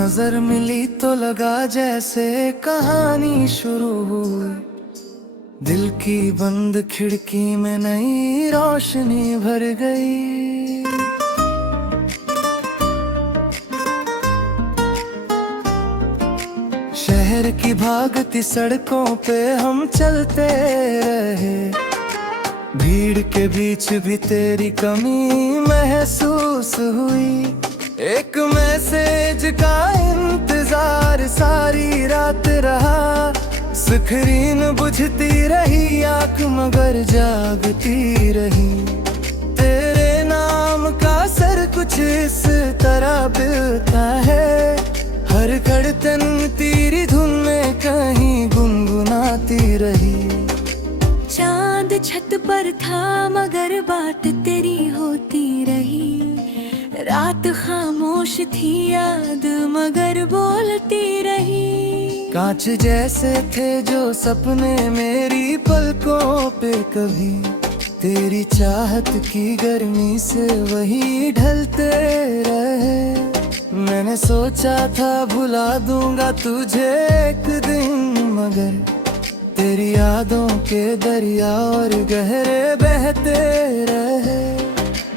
नजर मिली तो लगा जैसे कहानी शुरू हुई। दिल की बंद खिड़की में नई रोशनी भर गई। शहर की भागती सड़कों पे हम चलते रहे। भीड़ के बीच भी तेरी कमी महसूस हुई। एक मैसेज का इंतजार सारी रात रहा। स्क्रीन बुझती रही, आँख मगर जागती रही। तेरे नाम का सर कुछ इस तरह बिलता है। हर धड़कन तेरी धुन में कहीं गुनगुनाती रही। चांद छत पर था मगर बात तेरी होती रही। रात खामोश थी, याद मगर बोलती रही। कांच जैसे थे जो सपने मेरी पलकों पे कभी। तेरी चाहत की गर्मी से वही ढलते रहे। मैंने सोचा था भुला दूंगा तुझे एक दिन, मगर तेरी यादों के दरिया और गहरे बहते रहे।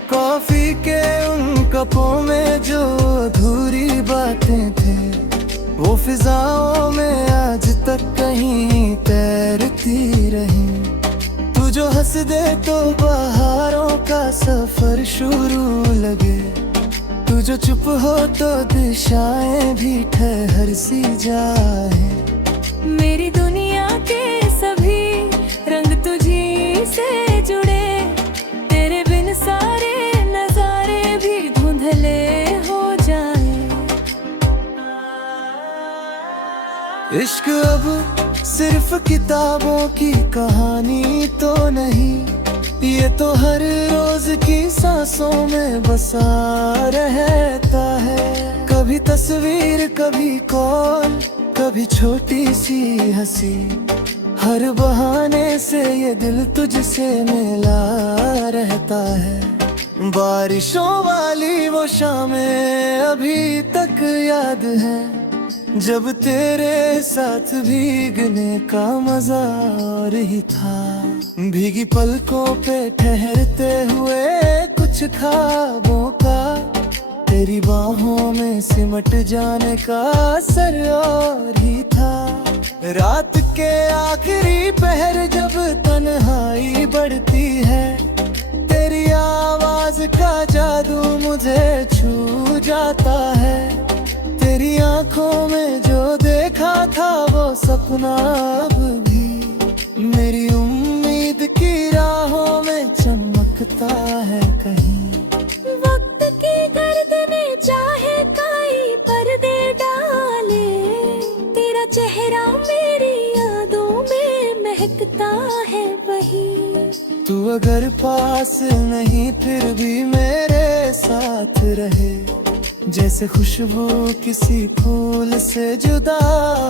कॉफी के उन कपों में जो अधूरी बातें थे, वो फिजाओं में आज तक कहीं तैरती रही। तू जो हंस दे तो बहारों का सफर शुरू लगे। तू जो चुप हो तो दिशाएं भी ठहर सी जाए। मेरी दुनिया के सभी रंग तुझी से जुड़े। तेरे बिन सारे नजारे भी धुंधले हो जाए। इश्क अब सिर्फ किताबों की कहानी तो नहीं, ये तो हर रोज की सांसों में बसा रहता है। कभी तस्वीर, कभी कॉल, कभी छोटी सी हंसी। हर बहाने से ये दिल तुझसे मिला रहता है। बारिशों वाली वो शामें अभी तक याद है, जब तेरे साथ भीगने का मजा और ही था। भीगी पलकों पे ठहरते हुए कुछ ख्वाबों का, तेरी बाहों में सिमट जाने का असर और ही था। रात के आखिरी पहर जब तन्हाई बढ़ती है, तेरी आवाज का जादू मुझे छू जाता है। तेरी आंखों में जो देखा था वो सपना अब भी मेरी उम्मीद की राहों में चमकता है कहीं। वक्त की गर्दने चाहे कई पर्दे डाले, तेरा चेहरा मेरी यादों में महकता है वही। तू अगर पास नहीं फिर भी मेरे साथ रहे। जैसे खुशबू किसी फूल से जुदा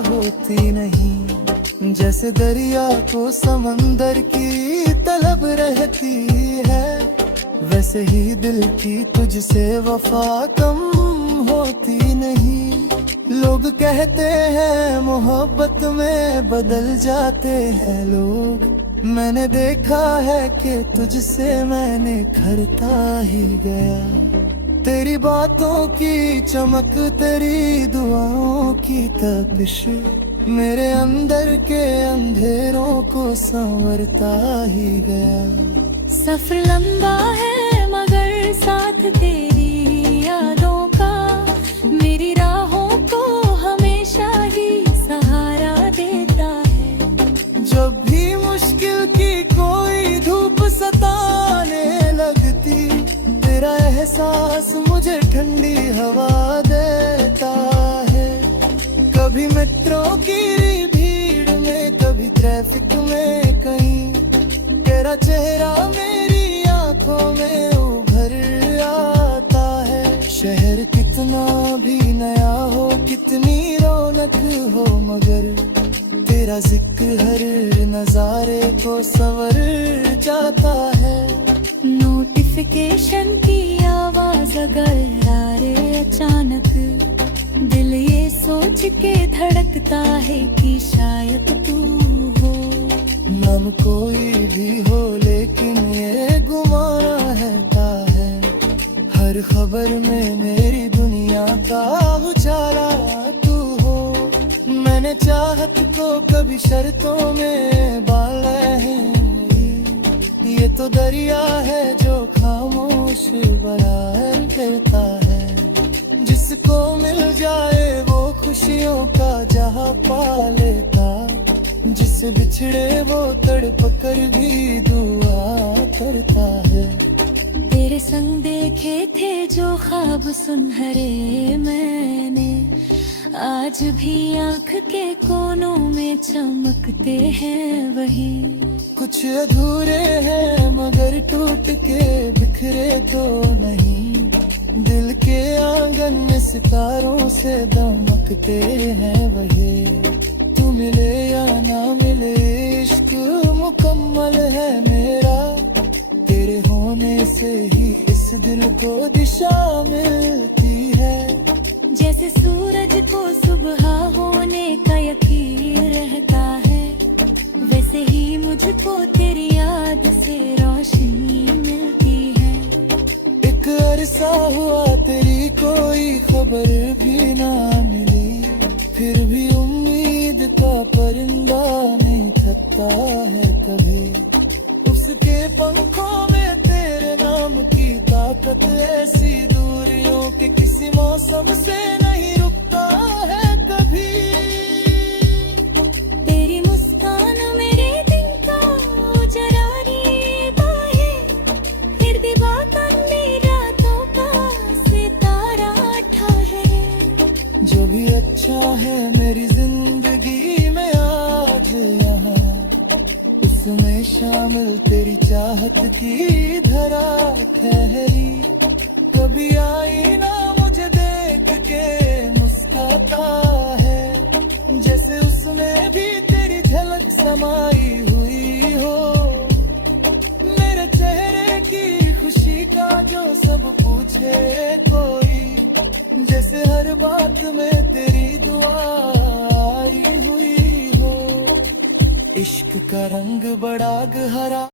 होती नहीं, जैसे दरिया को समंदर की तलब रहती है, वैसे ही दिल की तुझसे वफा कम होती नहीं। लोग कहते हैं मोहब्बत में बदल जाते हैं लोग, मैंने देखा है कि तुझसे मैंने निखरता ही गया। तेरी बातों की चमक, तेरी दुआओं की तपिश मेरे अंदर के अंधेरों को संवरता ही गया। सफर लंबा है मगर साथ तेरी यादों का, मेरी राहों को हमेशा ही सहारा देता है। जब भी मुश्किल की कोई धूप सताने लगती, तेरा एहसास मुझे ठंडी हवा देता है। कभी मेट्रो की भीड़ में, कभी ट्रैफिक में कहीं, तेरा चेहरा मेरी आंखों में उभर आता है। शहर कितना भी नया हो, कितनी रौनक हो, मगर तेरा जिक्र हर नजारे को संवर जाता है। नोटिफिकेशन की आवाज अगर आ रे अचानक, दिल दिल ये सोच के धड़कता है कि शायद तू हो। नाम कोई भी हो लेकिन ये गुमाना रहता है, हर खबर में मेरी दुनिया का उजाला तू हो। मैंने चाहत को कभी शर्तों में बाला है, ये तो दरिया है जो खामोश बरार करता है। जिसको मिल जाए वो खुशियों का जहां पा लेता, जिससे बिछड़े वो तड़प कर भी दुआ करता है। तेरे संग देखे थे जो ख्वाब सुनहरे मैंने, आज भी आँख के कोनों में चमकते हैं वही। कुछ अधूरे हैं मगर टूट के बिखरे तो नहीं, दिल के आंगन में सितारों से दमकते हैं वही। तू मिले या ना मिले इश्क मुकम्मल है मेरा, तेरे होने से ही इस दिल को दिशा मिलती है। जैसे सूरज को सुबह होने का यकीन रहता है, वैसे ही मुझको तेरी याद से रोशनी मिलती है। एक अरसा हुआ तेरी कोई खबर भी ना मिली, फिर भी उम्मीद का परिंदा नहीं थकता है कभी। उसके पंखों में तेरे नाम की ताकत ऐसी, दूरियों के किसी मौसम से नहीं रुकता है कभी। तेरी मुस्कान मेरे दिन का उजरारी है, फिर भी बात अन्नी रातों का सितारा ठहरे। जो भी अच्छा है मेरी जिंदगी में आज यहाँ, उसमें शामिल तेरी चाहत की धरा ठहरी। कभी आई ना मुझे देख के मुस्कुराता है, जैसे उसमें भी तेरी झलक समाई हुई हो। मेरे चेहरे की खुशी का जो सब पूछे कोई, जैसे हर बात में तेरी दुआ आई हुई हो। इश्क का रंग बड़ा गहरा